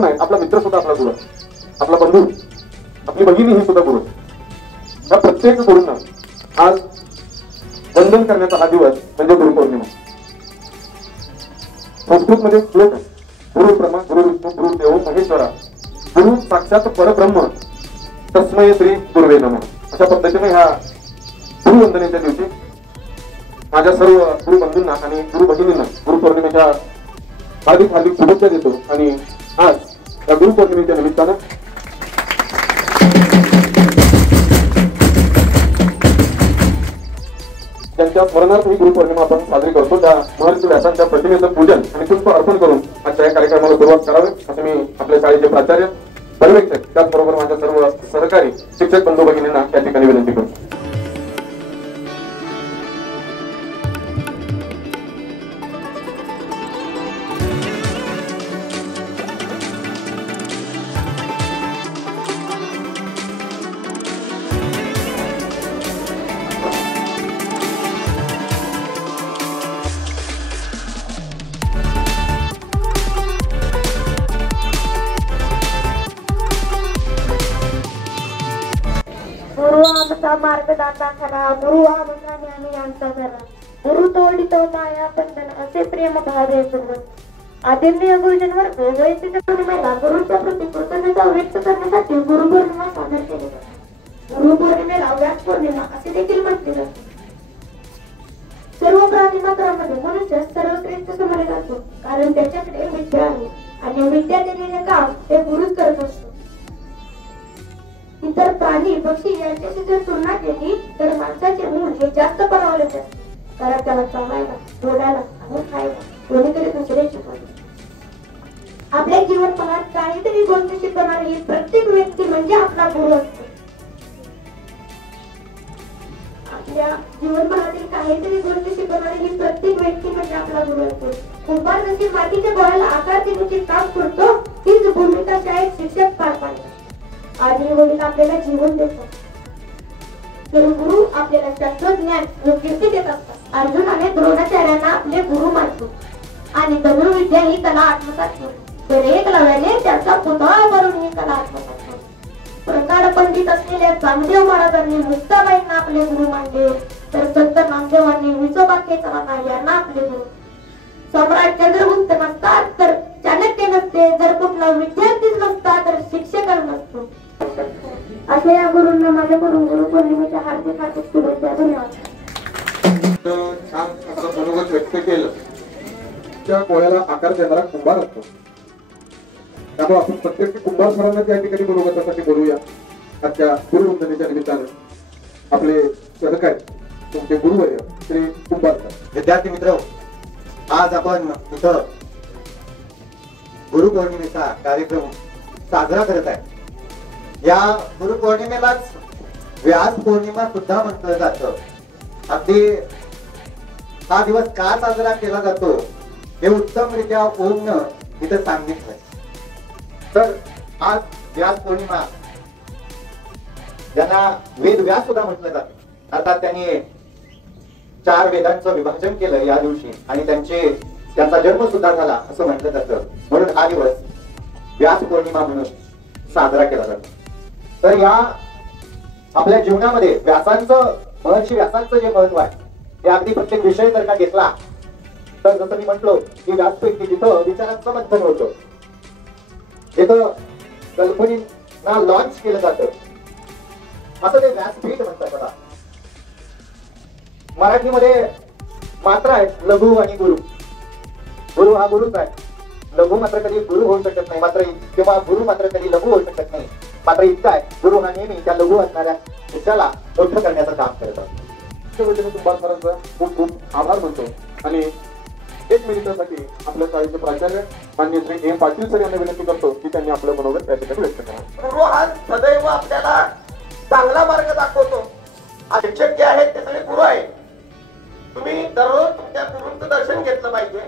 नाही, आपला मित्र सुद्धा आपला गुरु, आपला बंधू, आपली भगिनी ही सुद्धा गुरु. या प्रत्येक गुरूंना आज वंदन करण्याचा हा दिवस म्हणजे गुरुपौर्णिमा. संस्कृत मध्ये श्लोक आहे, गुरु ब्रह्मा गुरु विष्णू गुरु देव महेश्वरा गुरु साक्षात परब्रह्म तस्मै श्री गुरुवे नमः. अशा पद्धतीने ह्या गुरुवंदनेच्या दिवशी माझ्या सर्व गुरु बंधूंना आणि गुरु भगिनींना गुरुपौर्णिमेच्या हार्दिक हार्दिक शुभेच्छा देतो. आणि आज या गुरुपौर्णिमेच्या निमित्तानं त्यांच्या स्मरणार्थ ही गुरुपौर्णिमा आपण साजरी करतो. त्या महर्षी व्यासांच्या प्रतिमेचं पूजन आणि पुष्प अर्पण करून आजच्या या कार्यक्रमाला सुरुवात करावी असं मी आपल्या शाळेचे प्राचार्य पर्यवेक्षक त्याचबरोबर माझ्या सर्व सहकारी शिक्षक बंधू भगिनींना या ठिकाणी विनंती करतो. गुरु आमचा मार्गदाता खरा, गुरु आमचा नेहमी आमचा जरा, गुरु तोडितो माया बंधन असे प्रेम भावे गुरु. आदरणीय गुरुजनवर वैयक्तिक पौर्णिमेला गुरुच्या प्रती कृतज्ञता व्यक्त करण्यासाठी गुरुपौर्णिमा साजरी केली जाते. गुरुपौर्णिमेला व्यास पौर्णिमा असे देखील म्हटले जाते. सर्व प्राणी मात्रांमध्ये मनुष्य सर्वश्रेष्ठ समजला जातो, कारण त्याच्याकडे विद्या आहे आणि विद्या देण्याचे काम ते गुरुच करत असतो. इतर प्राणी पक्षी यांच्याशी जर तुलना केली तर माणसाचे मूल हे जास्त परावले जाते, कारण त्याला चालायला बोलायला आणि खायला कोणीतरी दुसरे शिकवते. आपल्या जीवनपणात काहीतरी गोष्ट शिकवणारी ही प्रत्येक व्यक्ती म्हणजे आपला गुरु असतो. आपल्या जीवनपणातील काहीतरी गोष्ट शिकवणारी ही प्रत्येक व्यक्ती म्हणजे आपला गुरु असतो. कुंभार जशी मातीच्या गोळ्याला आकार देण्याचे काम करतो, तीच भूमिका शाळेत शिक्षक पार पाडतात आणि वडील आपल्याला जीवन देतात. तर गुरु आपल्याला शास्त्रज्ञान व कीर्ती देत असतात. अर्जुनाने द्रोणाचार्यांना आपले गुरु मानतो आणि धनुर्विद्या ही कला आत्मसात केली. तर एकलव्याने त्याचा पुतळा करून ही कला आत्मसात केली. प्रकार पंडित असलेल्या चांगदेव महाराजांनी मुक्ताबाईंना आपले गुरु मानले, तर संत नामदेवांनी विसोबा केसरांना यांना आपले गुरु. सम्राट चंद्रगुप्त नसतात तर चाणक्य नसते, जर कुठला विद्यार्थीच नसता तर शिक्षक नसतो. अशा या गुरूंना माझ्याकडून गुरुपौर्णिमेच्या हार्दिक हार्दिक शुभेच्छा. धन्यवाद. छान असं मनोगत व्यक्त केलं. त्या गोळ्याला आकार देणारा कुंभार असतो, त्यामुळे आपण प्रत्येक कुंभार सरांना त्या ठिकाणी मनोगतासाठी बोलूया. आजच्या गुरुवंदनेच्या निमित्तानं आपले सहकारी तुमचे गुरुवर्य श्री कुंभार सर. विद्यार्थी मित्र, आज आपण इथं गुरुपौर्णिमेचा कार्यक्रम साजरा करत आहे. या गुरुपौर्णिमेलाच व्यास पौर्णिमा सुद्धा म्हटलं जातं. अगदी हा दिवस का साजरा केला जातो हे उत्तमरित्या ओमनं इथं सांगितलंय. तर आज व्यास पौर्णिमा, ज्यांना वेद व्यास सुद्धा म्हटलं जातं, अर्थात त्यांनी 4 वेदांचं विभाजन केलं या दिवशी आणि त्यांचा जन्म सुद्धा झाला असं म्हटलं जातं. म्हणून हा दिवस व्यास पौर्णिमा म्हणून साजरा केला जातो. तर या आपल्या जीवनामध्ये महर्षी व्यासांचं जे महत्व आहे ते अगदी प्रत्येक विषय जर का घेतला तर जसं मी म्हटलो की व्यासपैकी जिथं विचारांचं मंथन होतं, जिथं कल्पनेला लॉन्च केलं जातं, असं ते व्यासपीठ म्हणतात. बघा, मराठीमध्ये मात्र आहेत लघु आणि गुरु. गुरु हा गुरुच आहे. लघु मात्र कधी गुरु होऊ शकत नाही, मात्र किंवा गुरु मात्र कधी लघु होऊ शकत नाही. मात्र इतका आहे, गुरु हा नेहमी त्या लघु असणाऱ्या शिष्याला मोठं करण्याचं काम करतात. कुंभार सरांचा खूप खूप आभार मानतो. आणि 1 मिनिटासाठी आपल्या शाळेचे प्राचार्य माननीय श्री एम पाटील सर यांना विनंती करतो की त्यांनी आपलं मनोगत या ठिकाणी व्यक्त करावं. गुरु हा सदैव आपल्याला चांगला मार्ग दाखवतो. शिक्षक जे आहेत ते सगळे गुरु आहेत. तुम्ही दररोज तुमच्या गुरूंचं दर्शन घेतलं पाहिजे.